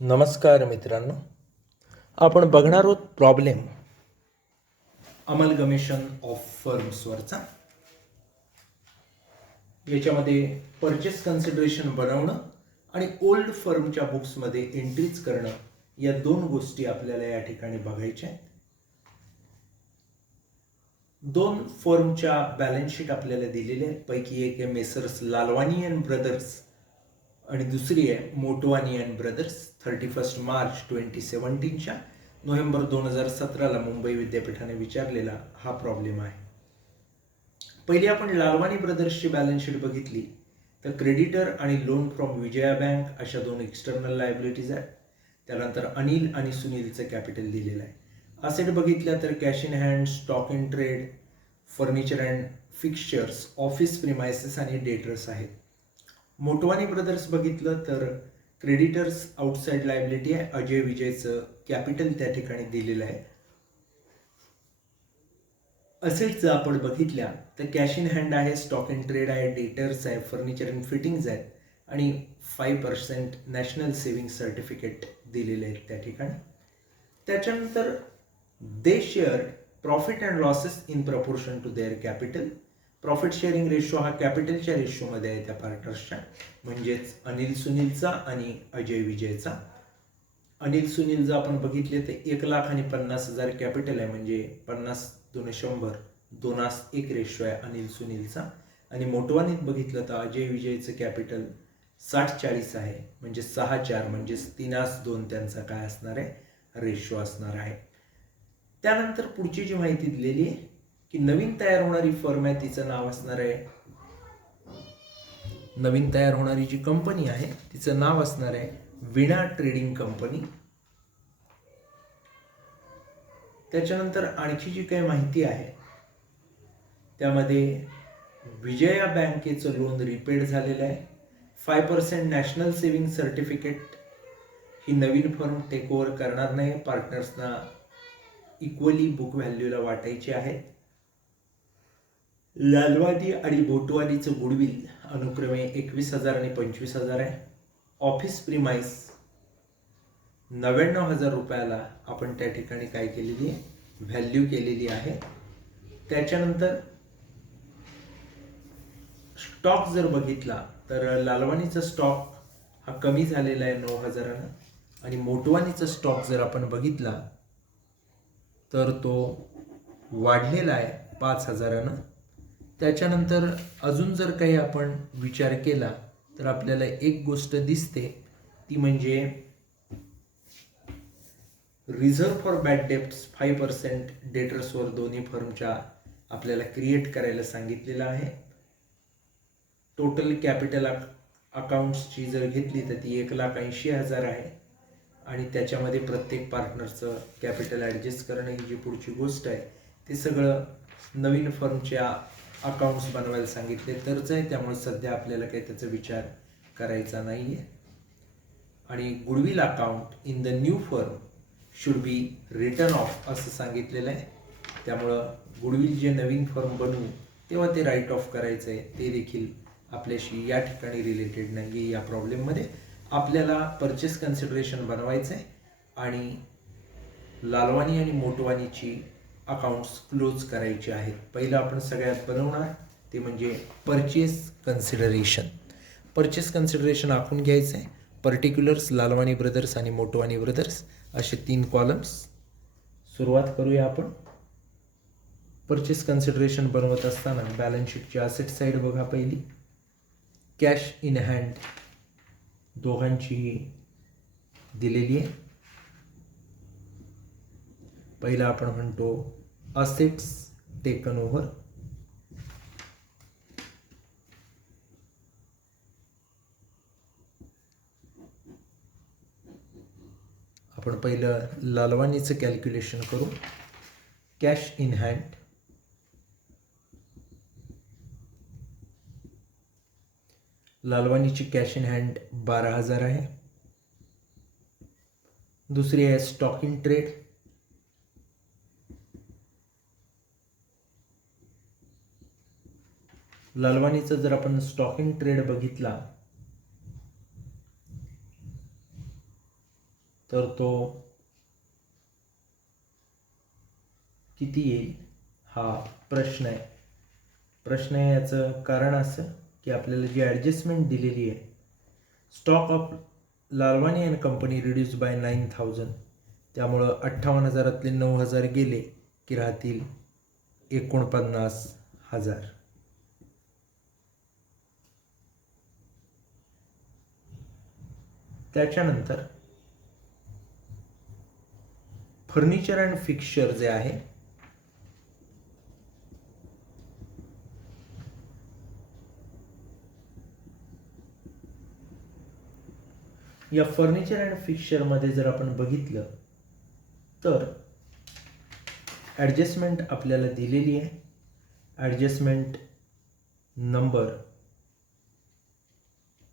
नमस्कार मित्रांनो, आपण बघणार आहोत प्रॉब्लेम अमलगमेशन ऑफ फर्म्सवरचा. याच्यामध्ये परचेस कन्सिडरेशन बनवणं आणि ओल्ड फर्मच्या बुक्समध्ये एंट्रीज करणं या दोन गोष्टी आपल्याला या ठिकाणी बघायच्या आहेत. दोन फर्मच्या बॅलन्स शीट आपल्याला दिलेल्या आहेत. पैकी एक आहे मेसर्स लालवानी अँड ब्रदर्स आणि दुसरी आहे मोटवानी अँड ब्रदर्स. 31 मार्च 2017च्या नोव्हेंबर 2017ला मुंबई विद्यापीठाने विचारलेला हा प्रॉब्लेम आहे. पहिली आपण लालवानी ब्रदर्सची बॅलन्स शीट बघितली तर क्रेडिटर आणि लोन फ्रॉम विजया बँक अशा दोन एक्सटर्नल लायबिलिटीज आहेत. त्यानंतर अनिल आणि सुनीलचं कॅपिटल दिलेलं आहे. असेट बघितल्या तर cash in hand, stock in trade, furniture and fixtures, office premises आणि डेटर्स आहेत. मोटवानी ब्रदर्स बघितलं तर क्रेडिटर्स आउटसाइड लायबिलिटी आहे. अजय विजयचं कॅपिटल त्या ठिकाणी दिलेलं आहे. असेट्स जर आपण बघितल्या तर कॅश इन हँड आहे, स्टॉक इन ट्रेड आहे, डेटर्स आहे, फर्निचर अँड फिटिंग्स आहेत आणि 5% नॅशनल सेव्हिंग सर्टिफिकेट दिलेले आहेत त्या ठिकाणी. त्याच्यानंतर they share profit and losses in proportion to their capital. Profit sharing ratio हा कॅपिटलच्या रेशोमध्ये आहे त्या पार्टनर्सच्या, म्हणजेच अनिल सुनीलचा आणि अजय विजयचा. अनिल सुनील जर आपण बघितले तर 1,50,000 कॅपिटल आहे, म्हणजे 50 2 100 2:1 रेशो आहे अनिल सुनीलचा. आणि मोटवानीत बघितलं तर अजय विजयचं कॅपिटल 60-40 आहे, म्हणजे 6-4 म्हणजे 3:2 त्यांचा काय असणार आहे रेशो असणार आहे. त्यानंतर पुढची जी माहिती दिलेली आहे की नवीन तयार होणारी फर्म आहे तिचं नाव असणार आहे, नवीन तयार होणारी जी कंपनी आहे तिचं नाव असणार आहे वीणा ट्रेडिंग कंपनी. त्याच्यानंतर आणखी जी काही माहिती आहे त्यामध्ये विजया बँकेचं लोन रिपेड झालेलं आहे. 5% नॅशनल सेव्हिंग सर्टिफिकेट ही नवीन फर्म टेक ओव्हर करणार नाही. पार्टनर्सना इक्वली बुक व्हॅल्यूला वाटायचे आहेत. लालवानी आणि मोटवानीचं गुडविल अनुक्रमे 21,000 आणि 25,000 आहे. ऑफिस प्रिमाइस 99,000 रुपयाला आपण त्या ठिकाणी काय केलेली आहे व्हॅल्यू केलेली आहे. त्याच्यानंतर स्टॉक जर बघितला तर लालवानीचा स्टॉक हा कमी झालेला आहे 9,000 आणि मोटवानीचा स्टॉक जर आपण बघितला तर तो वाढलेला आहे 5,000. त्याच्यानंतर अजून जर काही आपण विचार केला तर आपल्याला एक गोष्ट दिसते ती म्हणजे रिझर्व्ह फॉर बॅड डेप्ट्स 5% डेटर्सवर दोन्ही फर्मच्या आपल्याला क्रिएट करायला सांगितलेलं आहे. टोटल कॅपिटल अकाउंट्सची जर घेतली तर ती 1,80,000 आहे आणि त्याच्यामध्ये प्रत्येक पार्टनरचं कॅपिटल ॲडजस्ट करणं ही जी पुढची गोष्ट आहे ते सगळं नवीन फर्मच्या अकाउंट्स बनवायला सांगितले तरच आहे, त्यामुळे सध्या आपल्याला काही त्याचा विचार करायचा नाही आहे. आणि goodwill account in the new firm should be return of असं सांगितलेलं आहे. त्यामुळं गुडविल जे नवीन फर्म बनवू तेव्हा ते राईट ऑफ करायचं आहे, ते देखील आपल्याशी या ठिकाणी रिलेटेड नाही आहे. या प्रॉब्लेममध्ये आपल्याला परचेस कन्सिडरेशन बनवायचं आहे आणि लालवानी आणि मोटवानीची अकाउंट्स क्लोज करायचे आहेत. पहिलं आपण सगळ्यात बनवणार ते म्हणजे परचेस कन्सिडरेशन. परचेस कन्सिडरेशन आखून घ्यायचं आहे. पर्टिक्युलर्स लालवानी ब्रदर्स आणि मोटवानी ब्रदर्स असे 3 कॉलम्स. सुरुवात करूया आपण. परचेस कन्सिडरेशन बनवत असताना बॅलन्स शीटची असेट साईड बघा. पहिली कॅश इन हँड दोघांचीही दिलेली आहे. पहिला आपण म्हणतो असेट्स टेकन ओव्हर. आपण पहिलं लालवानीचं कॅल्क्युलेशन करू. कॅश इन हँड लालवानीची कॅश इन हँड 12,000 आहे. दुसरी आहे स्टॉक इन ट्रेड. लालवानीचं जर आपण स्टॉक इन ट्रेड बघितला तर तो किती येईल हा प्रश्न आहे. प्रश्न आहे याचं कारण असं की आपल्याला जी ॲडजस्टमेंट दिलेली आहे, stock of Lalwani and company reduce by 9,000, त्यामुळं 58,000तले 9,000 गेले की राहतील 49,000. त्याच्यानंतर फर्निचर अँड फिक्स्चर जे आहे, या फर्निचर अँड फिक्स्चरमध्ये जर आपण बघितलं तर ॲडजस्टमेंट आपल्याला दिलेली आहे. ॲडजस्टमेंट नंबर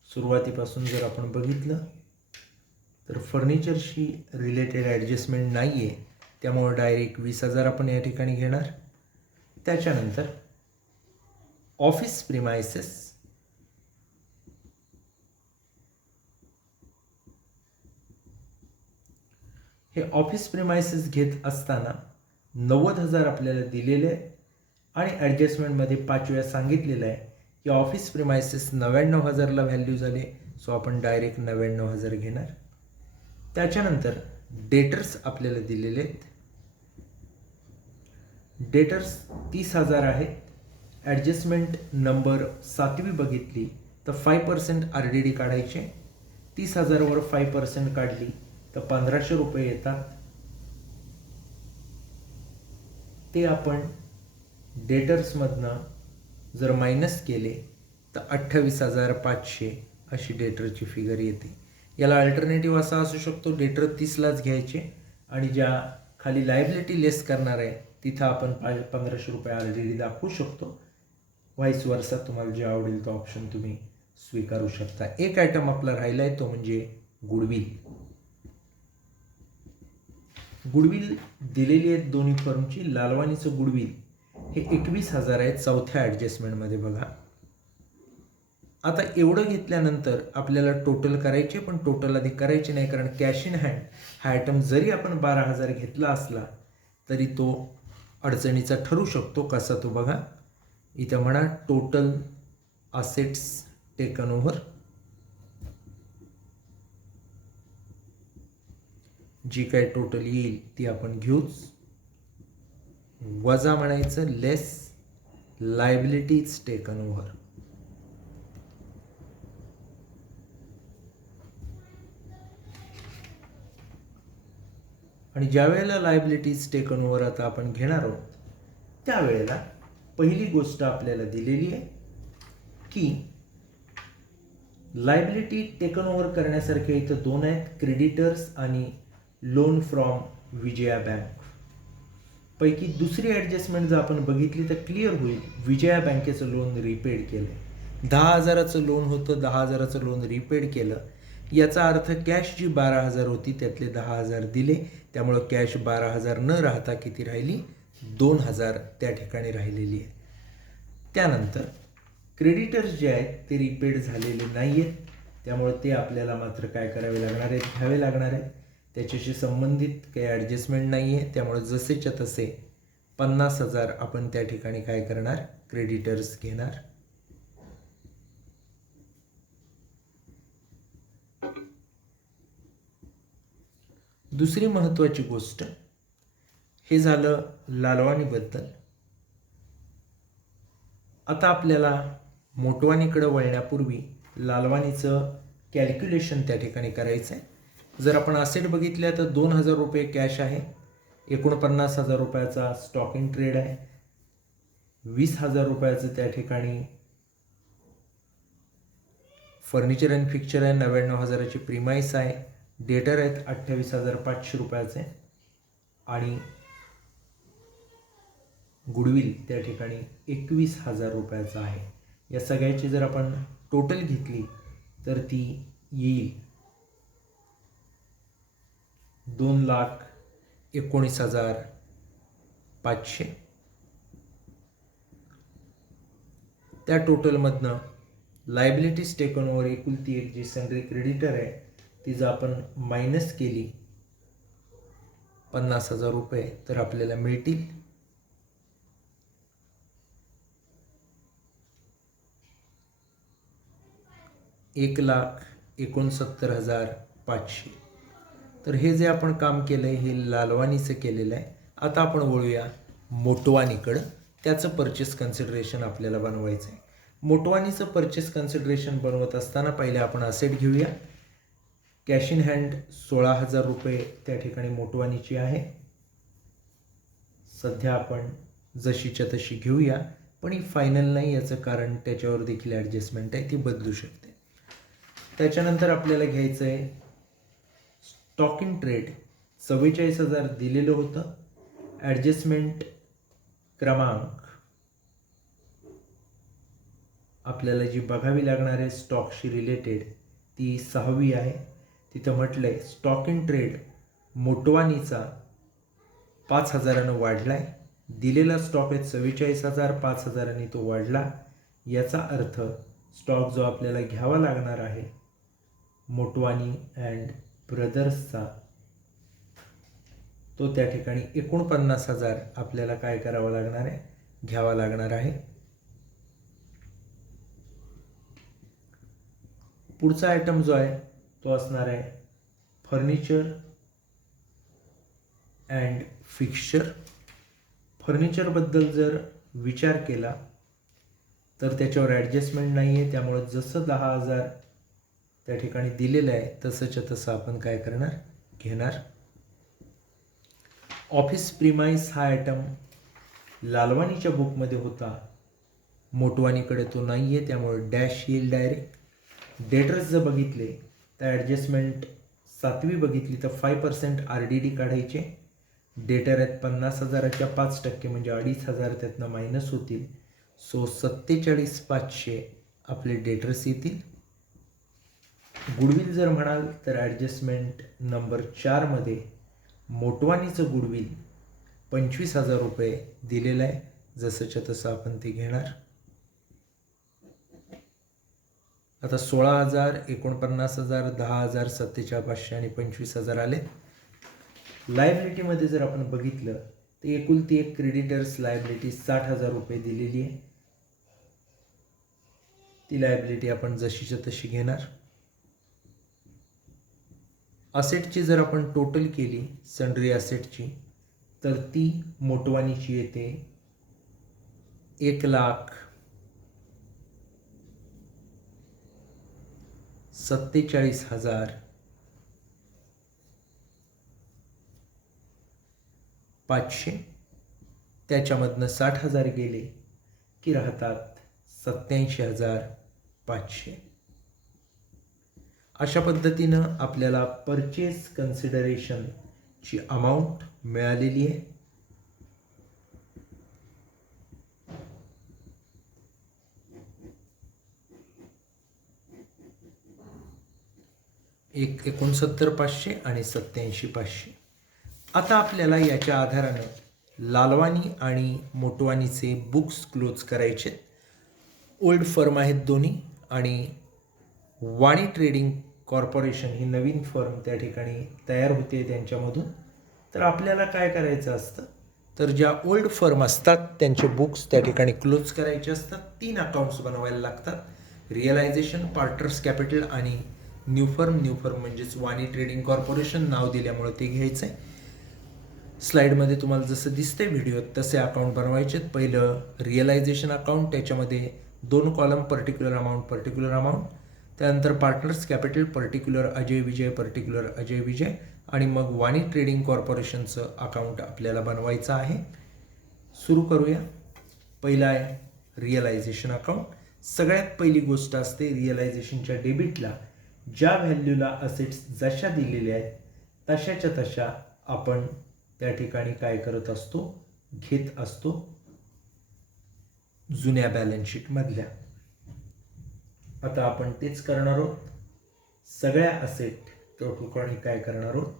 सुरुवातीपासून जर आपण बघितलं तर फर्निचरशी रिलेटेड ॲडजस्टमेंट नाही आहे, त्यामुळे डायरेक्ट 20,000 आपण या ठिकाणी घेणार. त्याच्यानंतर ऑफिस प्रिमायसेस, हे ऑफिस प्रिमायसेस घेत असताना 90,000 आपल्याला दिलेले आहे आणि ॲडजस्टमेंटमध्ये 5 वेळा सांगितलेलं आहे की ऑफिस प्रिमायसेस 99,000ला व्हॅल्यू झाले, सो आपण डायरेक्ट 99,000 घेणार. त्याच्यानंतर डेटर्स आपल्याला दिलेले आहेत. डेटर्स 30,000 आहेत. ॲडजस्टमेंट नंबर 7वी बघितली तर 5% RDD काढायचे. 30,000वर 5% काढली तर 1,500 रुपये येतात. ते आपण डेटर्समधनं जर मायनस केले तर 28,500 अशी डेटरची फिगर येते. याला अल्टरनेटिव्ह असा असू शकतो, डेटर 30लाच घ्यायचे आणि ज्या खाली लायबिलिटी लेस करणार आहे तिथं आपण 1,500 रुपये RDD दाखवू शकतो. व्हाईस वर्सा तुम्हाला जे आवडेल तो ऑप्शन तुम्ही स्वीकारू शकता. एक आयटम आपला राहिला आहे तो म्हणजे गुडविल. गुडविल दिलेली आहेत दोन्ही फर्मची. लालवानीचं गुडविल हे 21,000 आहे चौथ्या ॲडजस्टमेंटमध्ये बघा. आता एवढं घेतल्यानंतर आपल्याला टोटल करायचे, पण टोटल आधी करायचे नाही, कारण कॅश इन हँड हा आयटम जरी आपण 12,000 घेतला असला तरी तो अडचणीचा ठरू शकतो. कसा तो बघा, इथं म्हणा टोटल असेट्स टेकन ओव्हर, जी काय टोटल येईल ती आपण घेऊच, वजा म्हणायचं लेस लायबिलिटीज टेकन ओव्हर. आणि ज्या वेळेला लायबिलिटीज टेकन ओव्हर आता आपण घेणार आहोत त्यावेळेला पहिली गोष्ट आपल्याला दिलेली आहे की लायबिलिटी टेकन ओव्हर करण्यासारखे इथं 2 आहेत, क्रेडिटर्स आणि लोन फ्रॉम विजया बँक. पैकी दुसरी ॲडजस्टमेंट जर आपण बघितली तर क्लिअर होईल. विजया बँकेचं लोन रिपेड केलं, 10,000चं लोन होतं, 10,000चं लोन रिपेड केलं. याचा अर्थ कॅश जी 12,000 होती त्यातले 10,000 दिले, त्यामुळं कॅश 12,000 न राहता किती राहिली, 2,000 त्या ठिकाणी राहिलेली आहे. त्यानंतर क्रेडिटर्स जे आहेत ते रिपेड झालेले नाही आहेत, त्यामुळे ते आपल्याला मात्र काय करावे लागणार आहेत, घ्यावे लागणार आहेत. त्याच्याशी संबंधित काही ॲडजस्टमेंट नाही आहे, त्यामुळे जसेच्या तसे 50,000 आपण त्या ठिकाणी काय करणार, क्रेडिटर्स घेणार. दुसरी महत्त्वाची गोष्ट, हे झालं लालवानीबद्दल. आता आपल्याला मोटवानीकडे वळण्यापूर्वी लालवानीचं कॅल्क्युलेशन त्या ठिकाणी करायचं आहे. जर आपण असेट बघितल्या तर 2,000 रुपये कॅश आहे, 49,000 रुपयाचा स्टॉक इन ट्रेड आहे, 20,000 रुपयाचं त्या ठिकाणी फर्निचर अँड फिक्चर आहे, 99,000ची प्रिमाईस आहे, डेटर आहेत 28,500 रुपयाचे आणि गुडविल त्या ठिकाणी 21,000 रुपयाचा आहे. या सगळ्याची जर आपण टोटल घेतली तर ती येईल 2,19,500. त्या टोटलमधनं लायबिलिटीज टेकन ओव्हर एकुलती एक जी सनरी क्रेडिटर आहे ती जर आपण मायनस केली 50,000 रुपये तर आपल्याला मिळतील. $1,69,500. तर हे जे आपण काम केलं आहे हे लालवानीचं केलेलं आहे. आता आपण वळूया मोटवानीकडं. त्याचं परचेस कन्सिडरेशन आपल्याला बनवायचं आहे. मोटवानीचं परचेस कन्सिडरेशन बनवत असताना पहिले आपण असेट घेऊया. कॅश इन हँड 16,000 रुपये त्या ठिकाणी मोटवानीची आहे. सध्या आपण जशीच्या तशी घेऊया, पण ही फायनल नाही. याचं कारण त्याच्यावर देखील ॲडजस्टमेंट आहे, ती बदलू शकते. त्याच्यानंतर आपल्याला घ्यायचं आहे स्टॉक इन ट्रेड. 44,000 दिलेलं होतं. ॲडजस्टमेंट क्रमांक आपल्याला जी बघावी लागणार आहे स्टॉकशी रिलेटेड ती 6वी आहे. तिथं म्हटलं आहे स्टॉक इन ट्रेड मोटवानीचा 5,000 वाढला आहे. दिलेला स्टॉक आहे 44,000, 5,000 तो वाढला. याचा अर्थ स्टॉक जो आपल्याला घ्यावा लागणार आहे मोटवानी अँड ब्रदर्सचा तो त्या ठिकाणी 49,000 आपल्याला काय करावं लागणार आहे, घ्यावा लागणार आहे. पुढचा आयटम जो आहे तो असणार आहे फर्निचर अँड फिक्स्चर. फर्निचरबद्दल जर विचार केला तर त्याच्यावर ॲडजस्टमेंट नाही आहे, त्यामुळं जसं 10,000 त्या ठिकाणी दिलेलं आहे तसंच्या तसं आपण काय करणार, घेणार. ऑफिस प्रिमाइस हा आयटम लालवानीच्या बुकमध्ये होता, मोटवानीकडे तो नाही आहे, त्यामुळे डॅश येईल डायरेक्ट. डेटर्स जर बघितले तर ॲडजस्टमेंट 7वी बघितली तर 5% RDD काढायचे. डेटर आहेत 50,000च्या 5% म्हणजे 2,500 त्यातनं मायनस होतील. सो 47,500 आपले डेटर्स येतील. गुडविल जर म्हणाल तर ॲडजस्टमेंट नंबर 4मध्ये मोटवानीचं गुडविल 25,000 रुपये दिलेलं आहे. जसंच्या तसं आपण ते घेणार. आता 16,000, 49,000, 10,000, 47,500 आणि 25,000 आले. लायबिलिटीमध्ये जर आपण बघितलं तर एकुलती एक क्रेडिटर्स लायबिलिटी 60,000 रुपये दिलेली आहे. ती लायबिलिटी आपण जशीच्या तशी घेणार. असेटची जर आपण टोटल केली सन्ड्री असेटची तर ती मोटवानीची येते 1,47,500. त्याच्यामधनं 60,000 गेले की राहतात 87,500. अशा पद्धतीनं आपल्याला परचेस कन्सिडरेशनची अमाऊंट मिळालेली आहे. एक 69,500 आणि 87,500. आता आपल्याला याच्या आधारानं लालवानी आणि मोटवानीचे बुक्स क्लोज करायचे. ओल्ड फर्म आहेत दोन्ही आणि वाणी ट्रेडिंग कॉर्पोरेशन ही नवीन फर्म त्या ठिकाणी तयार होते त्यांच्यामधून. तर आपल्याला काय करायचं असतं तर ज्या ओल्ड फर्म असतात त्यांचे बुक्स त्या ठिकाणी क्लोज करायचे असतात. 3 अकाउंट्स बनवायला लागतात. रिअलायझेशन, पार्टनर्स कॅपिटल आणि न्यू फर्म. न्यू फर्म म्हणजेच वाणी ट्रेडिंग कॉर्पोरेशन नाव दिल्यामुळे ते घ्यायचं आहे. स्लाईडमध्ये तुम्हाला जसं दिसतंय व्हिडिओत तसे अकाउंट बनवायचे. पहिलं रिअलायझेशन अकाउंट, त्याच्यामध्ये 2 कॉलम पर्टिक्युलर अमाऊंट. त्यानंतर partners capital particular Ajay Vijay आणि मग वाणी ट्रेडिंग कॉर्पोरेशनचं अकाउंट आपल्याला बनवायचं आहे. सुरू करूया. पहिलं आहे रिअलायझेशन अकाउंट. सगळ्यात पहिली गोष्ट असते रिअलायझेशनच्या डेबिटला ज्या व्हॅल्यूला असेट्स जशा दिलेल्या आहेत तशाच्या तशा आपण त्या ठिकाणी काय करत असतो, घेत असतो जुन्या बॅलन्स शीटमधल्या. आता आपण तेच करणार आहोत. सगळ्या असेट त्या ठिकाणी काय करणार आहोत,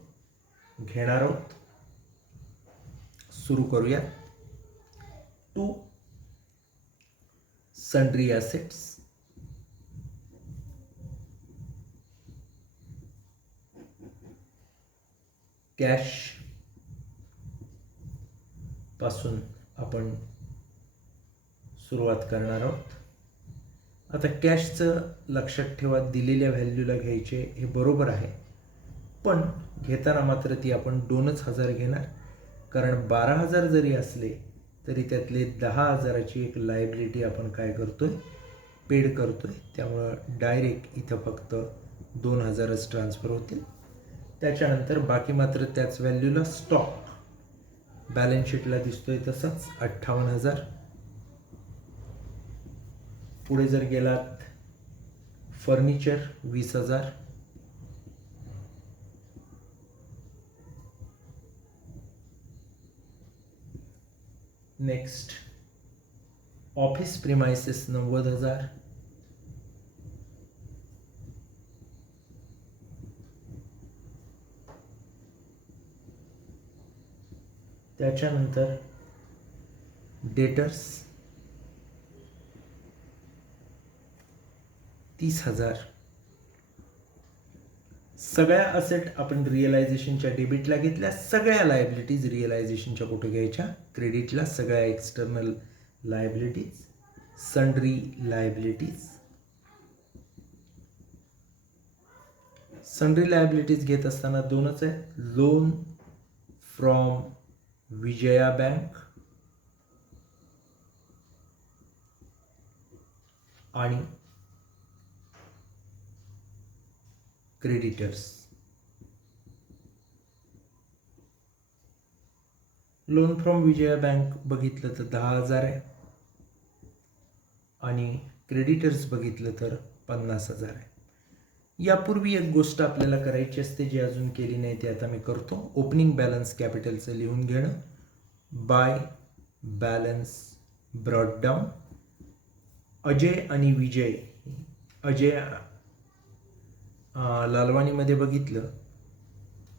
घेणार आहोत. सुरू करूया. 2 सन्ड्री असेट्स. कॅश पासून आपण सुरुवात करणार आहोत. आता कॅशचं लक्षात ठेवा, दिलेल्या व्हॅल्यूला घ्यायचे हे बरोबर आहे, पण घेताना मात्र ती आपण 2,000 घेणार, कारण 12,000 जरी असले तरी त्यातले 10,000ची एक लायबिलिटी आपण काय करतोय, पेड करतोय. त्यामुळं डायरेक्ट इथं फक्त 2,000च ट्रान्सफर होतील. त्याच्यानंतर बाकी मात्र त्याच व्हॅल्यूला स्टॉक बॅलन्स शीटला दिसतोय तसंच 58,000. पुढे जर गेलात, फर्निचर 20,000, नेक्स्ट ऑफिस प्रिमाइसेस 90,000, त्याच्यानंतर डेटर्स 30,000. सगळ्या असेट आपण रिअलायझेशनच्या डेबिटला घेतल्या, सगळ्या लायबिलिटीज रिअलायझेशनच्या कुठे घ्यायच्या, क्रेडिटला. सगळ्या external liabilities, sundry liabilities. Sundry liabilities घेत असताना दोनच आहे, लोन फ्रॉम विजया बँक आणि creditors. Loan from Vijaya bank बघितलं तर 10,000 आहे आणि क्रेडिटर्स बघितलं तर 50,000 आहे. यापूर्वी एक गोष्ट आपल्याला करायची असते जी अजून केली नाही, ते आता मी करतो. ओपनिंग बॅलन्स कॅपिटलचं लिहून घेणं by balance brought down. Ajay आणि विजय, अजय लालवानीमध्ये बघितलं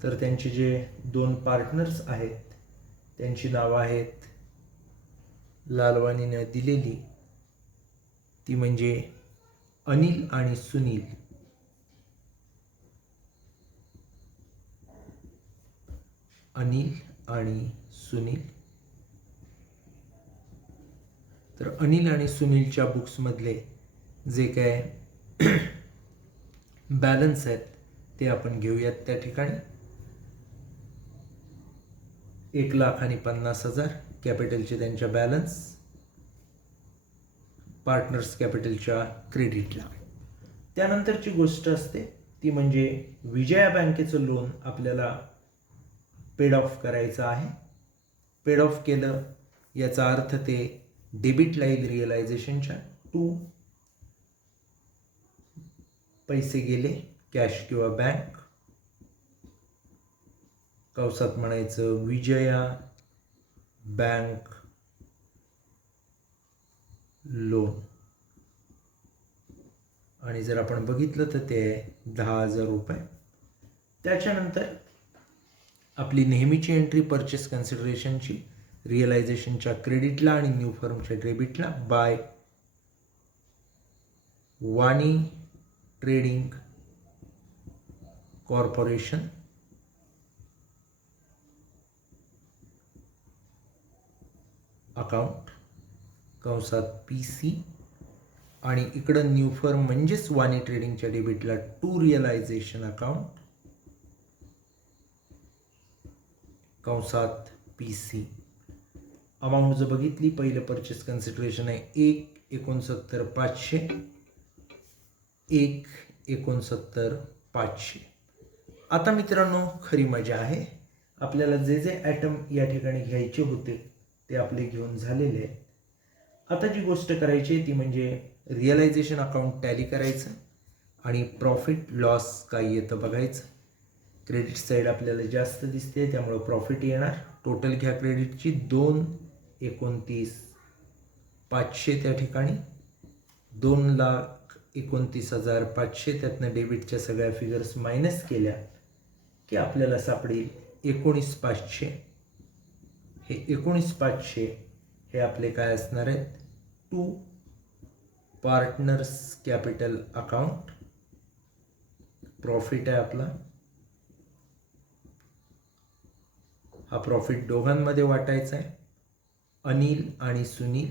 तर त्यांचे जे 2 पार्टनर्स आहेत त्यांची नावं आहेत लालवानीने दिलेली, ती म्हणजे अनिल आणि सुनील. अनिल आणि सुनील. तर अनिल आणि सुनीलच्या बुक्समधले जे काय बॅलन्स आहेत ते आपण घेऊयात. त्या ठिकाणी 1,50,000 कॅपिटलचे त्यांच्या बॅलन्स, पार्टनर्स कॅपिटलच्या क्रेडिटला. त्यानंतरची गोष्ट असते ती म्हणजे विजया बँकेचं लोन आपल्याला पेड ऑफ करायचं आहे. पेड ऑफ केलं याचा अर्थ ते डेबिटला येईल रिअलायझेशनच्या. 2 पैसे गेले, कॅश किंवा बँक, कौसात म्हणायचं विजया बँक लोन. आणि जर आपण बघितलं तर ते 10,000 रुपये. त्याच्यानंतर आपली नेहमीची एंट्री परचेस कन्सिडरेशनची, रिअलायझेशनच्या क्रेडिटला आणि न्यू फर्मच्या डेबिटला बाय वाणी ट्रेडिंग कॉर्पोरेशन. अकाउंट कंसात PC आणि इकडं न्यू फर्म म्हणजेच वाणी ट्रेडिंगच्या डेबिटला टू रिअलायझेशन अकाउंट कंसात PC. अमाऊंट जर बघितली, पहिलं परचेस कन्सिडरेशन आहे 1,69,500, 1,69,500. आता मित्रांनो खरी मजा आहे. आपल्याला जे जे ॲटम या ठिकाणी घ्यायचे होते ते आपले घेऊन झालेले आहेत. आता जी गोष्ट करायची ती म्हणजे रिअलायझेशन अकाउंट टॅली करायचं आणि प्रॉफिट लॉस काय येतं बघायचं. क्रेडिट साईड आपल्याला जास्त दिसते त्यामुळं प्रॉफिट येणार. टोटल घ्या क्रेडिटची 2,29,500 त्या ठिकाणी, 2,29,500. त्यातनं डेबिटच्या सगळ्या फिगर्स मायनस केल्या की आपल्याला सापडेल 19,500. हे 19,500 हे आपले काय असणार आहेत, 2 पार्टनर्स कॅपिटल अकाउंट. प्रॉफिट आहे आपला. हा प्रॉफिट दोघांमध्ये वाटायचा आहे. अनिल आणि सुनील,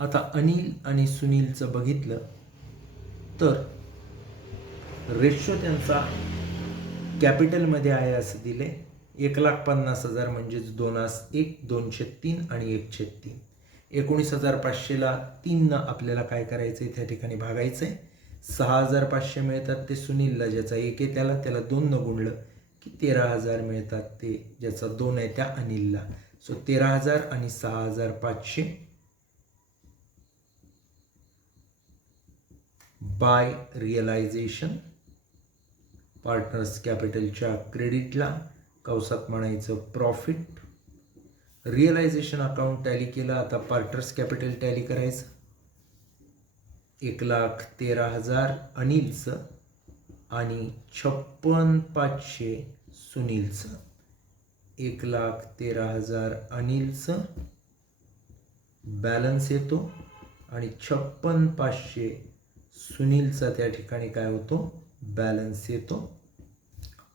आता अनिल आणि सुनीलचं बघितलं तर रेशो त्यांचा कॅपिटलमध्ये आहे असं दिले 1,50,000 म्हणजेच 2/1, 2/3 आणि 1/3. 19,500ला 3 आपल्याला काय करायचं आहे त्या ठिकाणी भागायचं आहे. 6,500 मिळतात ते सुनीलला, ज्याचा 1 आहे त्याला 2 न गुणलं की 13,000 मिळतात ते ज्याचा 2 आहे त्या अनिलला. सो 13,000 आणि 6,500 बाय रिअलायझेशन पार्टनर्स कॅपिटलच्या क्रेडिटला कौसात म्हणायचं प्रॉफिट. रिअलायझेशन अकाउंट टॅली केलं, आता पार्टनर्स कॅपिटल टॅली करायचं. 1,13,000 अनिलचं आणि 56,500 सुनीलचं. 1,13,000 अनिलचं बॅलन्स येतो आणि 56,500 सुनीलचा त्या ठिकाणी काय होतो, बॅलन्स येतो.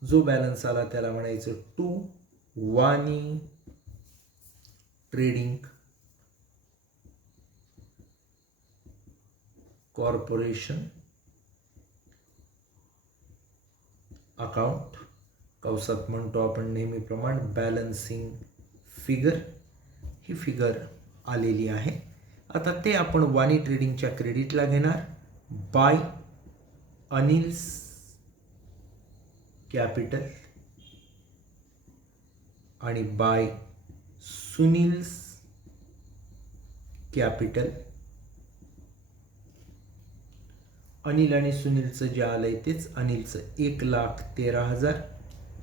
जो बॅलन्स आला त्याला म्हणायचं to Wani trading corporation account, कौसात म्हणतो आपण नेहमीप्रमाणे बॅलन्सिंग फिगर. ही फिगर आलेली आहे. आता ते आपण वाणी ट्रेडिंगच्या क्रेडिटला घेणार बाय अनिल्स कॅपिटल आणि बाय सुनील्स कॅपिटल. अनिल आणि सुनीलचं जे आलंय तेच, अनिलचं 1,13,000,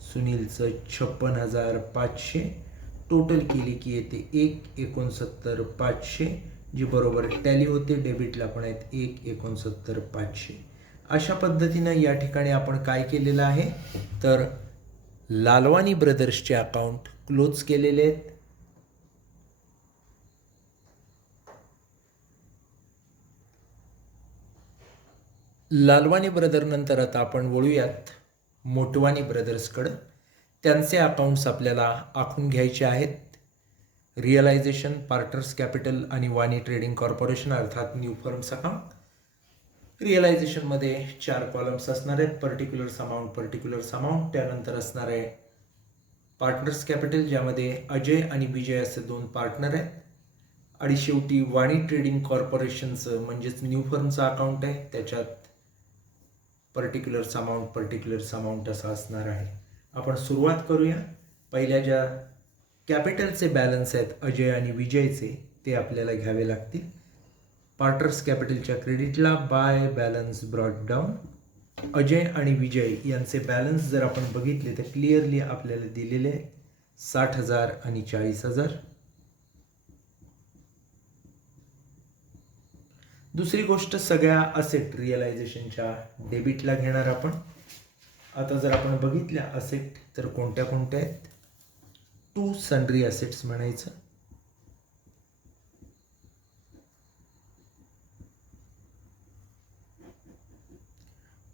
सुनीलचं 56,500. टोटल केली की येते 1,69,500, जी बरोबर टॅली होते. डेबिटला पण आहेत 1,69,500. अशा पद्धतीनं या ठिकाणी आपण काय केलेलं आहे तर लालवानी ब्रदर्सचे अकाउंट क्लोज केलेले आहेत. लालवानी ब्रदर नंतर आता आपण वळूयात मोटवानी ब्रदर्सकडं. त्यांचे अकाउंट्स आपल्याला आखून घ्यायचे आहेत. रिअलायझेशन, पार्टनर्स कॅपिटल आणि वाणी ट्रेडिंग कॉर्पोरेशन अर्थात न्यू फर्म्स अकाउंट. रिअलायझेशनमध्ये 4 कॉलम्स असणार आहेत. Particulars amount, particulars amount. त्यानंतर असणार आहे पार्टनर्स कॅपिटल, ज्यामध्ये अजय आणि विजय असे 2 पार्टनर आहेत. आणि शेवटी वाणी ट्रेडिंग कॉर्पोरेशनचं म्हणजेच न्यू फर्मचं अकाउंट आहे, त्याच्यात पर्टिक्युलर्स अमाऊंट, पर्टिक्युलर्स अमाऊंट असं असणार आहे. आपण सुरुवात करूया. पहिल्या ज्या कॅपिटलचे बॅलन्स आहेत अजय आणि विजयचे, ते आपल्याला घ्यावे लागतील. पार्टनर्स कॅपिटलच्या क्रेडिटला by balance brought down. Ajay आणि विजय यांचे बॅलन्स जर आपण बघितले तर क्लिअरली आपल्याला दिलेले आहे 60,000 आणि 40,000. दुसरी गोष्ट, सगळ्या असेट रिअलायझेशनच्या डेबिटला घेणार आपण. आता जर आपण बघितल्या असेट तर कोणत्या कोणत्या आहेत, 2 सन्ड्री असेट्स म्हणायचं.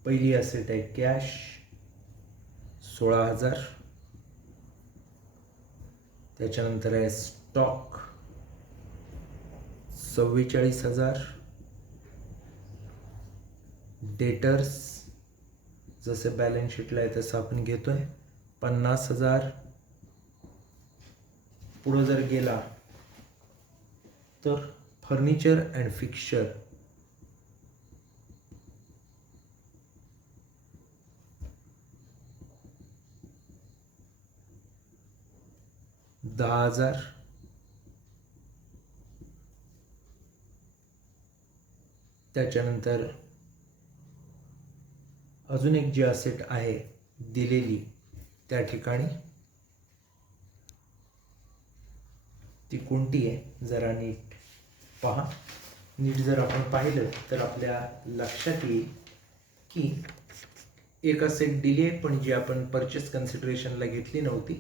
पहिली असेट आहे कॅश 16,000. त्याच्यानंतर आहे स्टॉक 44,000. डेटर्स जसे बॅलन्स शीटला आहे तसं आपण घेतोय 50,000. पुढं जर गेला तर फर्निचर अँड फिक्स्चर 10,000. त्याच्यानंतर अजून एक जी असेट आहे दिलेली त्या ठिकाणी, ती कोणती आहे जरा नीट पहा. नीट जर आपण पाहिलं तर आपल्या लक्षात येईल की एक असेट दिली आहे पण जी आपण परचेस कन्सिडरेशनला घेतली नव्हती.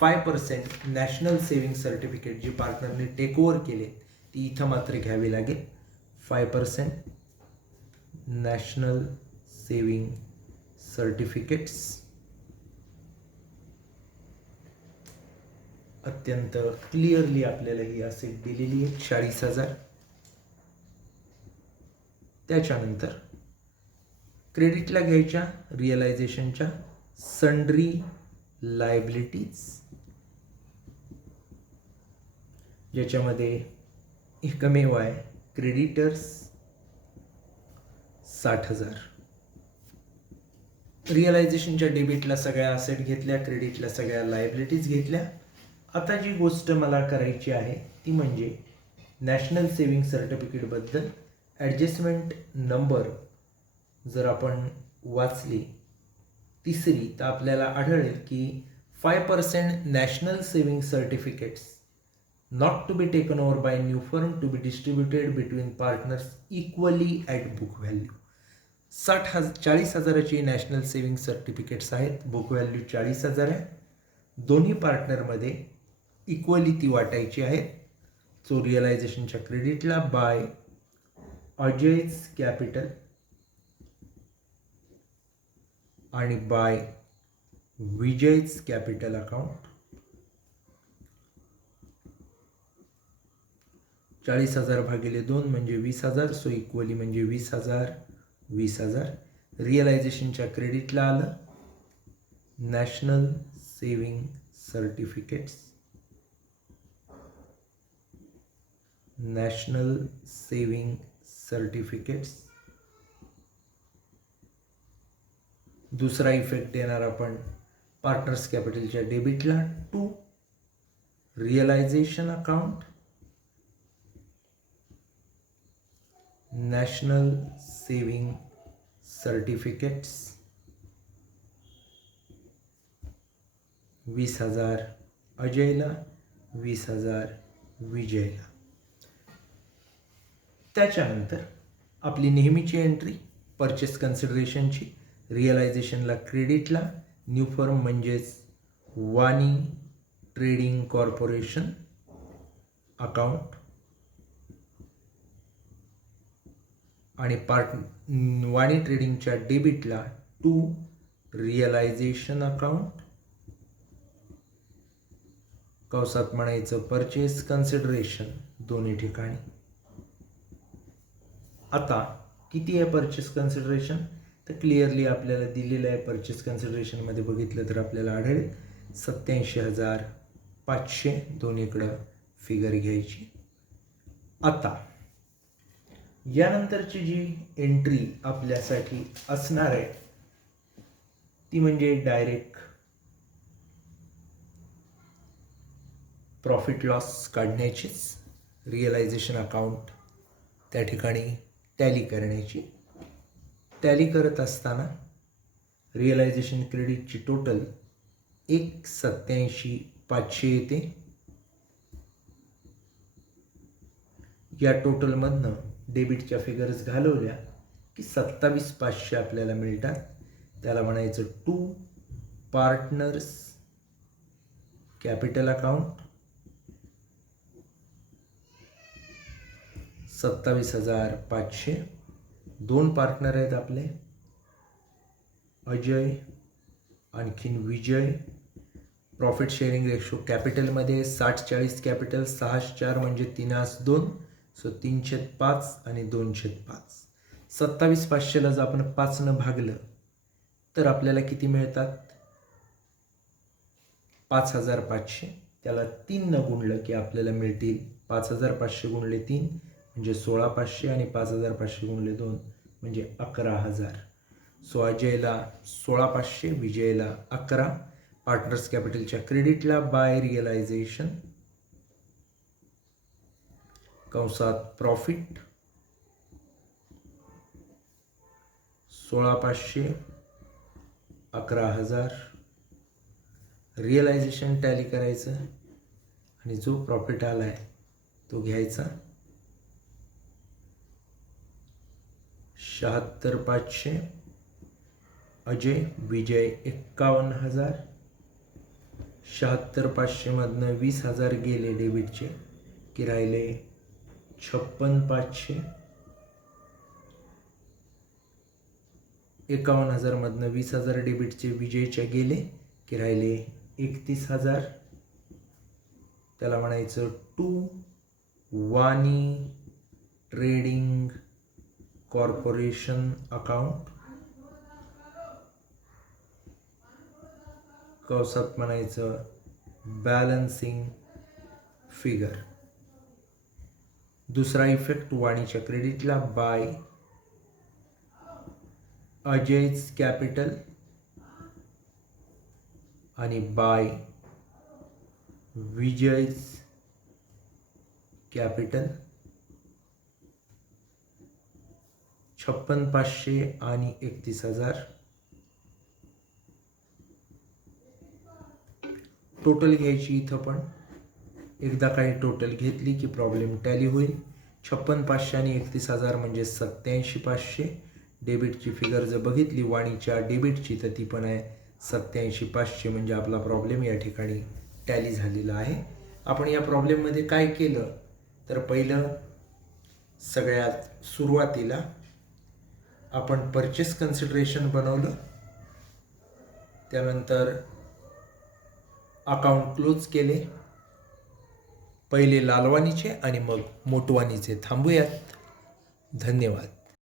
5% नॅशनल सेविंग सर्टिफिकेट जी पार्टनरने टेक ओव्हर केले ती इथं मात्र घ्यावी लागेल. 5% नॅशनल सेविंग सर्टिफिकेट्स. अत्यंत क्लिअरली आपल्याला ही असेट दिलेली आहे 40,000. त्याच्यानंतर क्रेडिटला घ्यायच्या रिअलायझेशनच्या सन्ड्री लायबिलिटीज, ज्याच्यामध्ये एकमेव आहे क्रेडिटर्स 60,000. रिअलायझेशनच्या डेबिटला सगळ्या असेट घेतल्या, क्रेडिटला सगळ्या लायबिलिटीज घेतल्या. आता जी गोष्ट मला करायची आहे ती म्हणजे नॅशनल सेविंग सर्टिफिकेटबद्दल ॲडजस्टमेंट नंबर जर आपण वाचली तिसरी, तर आपल्याला आढळेल की 5% national saving certificates not to be taken over by new firm to be distributed between partners equally at book value. 40,000ची नॅशनल सेविंग सर्टिफिकेट्स आहेत, बुक व्हॅल्यू 40,000 आहे. दोन्ही पार्टनरमध्ये इक्वली ती वाटायची आहेत. सो रिअलायझेशनच्या क्रेडिटला बाय अजयज कॅपिटल आणि बाय विजयज कॅपिटल अकाउंट 40,000 भागिले 2 म्हणजे 20,000. सो इक्वली म्हणजे 20,000 20,000. रिअलायझेशनच्या क्रेडिटला आलं national saving certificates, national saving certificates. दुसरा इफेक्ट येणार आपण पार्टनर्स कॅपिटलच्या डेबिटला to realisation account national saving certificates 20,000 अजयला 20,000 विजयला. त्याच्यानंतर आपली नेहमीची एंट्री परचेस कन्सिडरेशनची, रिअलायझेशनला क्रेडिटला न्यू फर्म म्हणजेच वाणी ट्रेडिंग कॉर्पोरेशन अकाउंट आणि वाणी ट्रेडिंगच्या डेबिटला टू रिअलायझेशन अकाउंट कौसात म्हणायचं परचेस कन्सिडरेशन दोन्ही ठिकाणी. आता किती आहे परचेस कन्सिडरेशन, तर क्लिअरली आपल्याला दिलेलं आहे. परचेस कन्सिडरेशनमध्ये बघितलं तर आपल्याला आढळेल 87,500. दोन्हीकडं फिगर घ्यायची. आता यानंतरची जी एंट्री आपल्यासाठी असणार आहे ती म्हणजे डायरेक्ट प्रॉफिट लॉस काढण्याचीच, रिअलायझेशन अकाउंट त्या ठिकाणी टॅली करण्याची. टॅली करत असताना रिअलायझेशन क्रेडिटची टोटल 187,500 येते. या टोटलमधनं डेबिटच्या फिगर्स घालवल्या की 27,500 आपल्याला मिळतात. त्याला म्हणायचं टू पार्टनर्स कॅपिटल अकाउंट 27,500. दोन पार्टनर आहेत आपले अजय आणखीन विजय. प्रॉफिट शेअरिंग रेशो कॅपिटलमध्ये 60-40 कॅपिटल 6-4 म्हणजे 3-2. सो 3/5 आणि 2/5. 27,500ला जर आपण 5 भागलं तर आपल्याला किती मिळतात 5,500. त्याला 3 गुणलं की आपल्याला मिळतील 5,500 गुणले 3 म्हणजे 16,500 आणि 5,500 गुणले 2 म्हणजे 11,000. सो अजयला 16,500, विजयला 11. पार्टनर्स कॅपिटलच्या क्रेडिटला बाय रिअलायझेशन कंसात प्रॉफिट 16,500 11,000. रिअलायझेशन टॅली करायचं आणि जो प्रॉफिट आला आहे तो घ्यायचा 76,500. अजय विजय 51,000. 76,500 मधनं 20,000 गेले डेबिटचे की राहिले 56,500. 51,000 मधनं 20,000 डेबिटचे विजयच्या गेले की राहिले 31,000. त्याला म्हणायचं to Wani trading corporation account, कंसात म्हणायचं बॅलन्सिंग फिगर. दुसरा इफेक्ट वाणीच्या क्रेडिटला बाय अजयच कॅपिटल आणि बाय विजयच कॅपिटल. 56,500 आणि 31,000 टोटल घ्यायची. इथं पण एकदा काही टोटल घेतली की प्रॉब्लेम टॅली होईल. 56,500 आणि 31,000 म्हणजे 87,500. डेबिटची फिगर जर बघितली वाणीच्या डेबिटची तर ती पण आहे 87,500, म्हणजे आपला प्रॉब्लेम या ठिकाणी टॅली झालेला आहे. आपण या प्रॉब्लेममध्ये काय केलं तर पहिलं सगळ्यात सुरुवातीला आपण परचेस कन्सिडरेशन बनवलं, त्यानंतर अकाउंट क्लोज केले, पहिले लालवाणीचे आणि मग मोटवाणीचे. थांबूयात. धन्यवाद.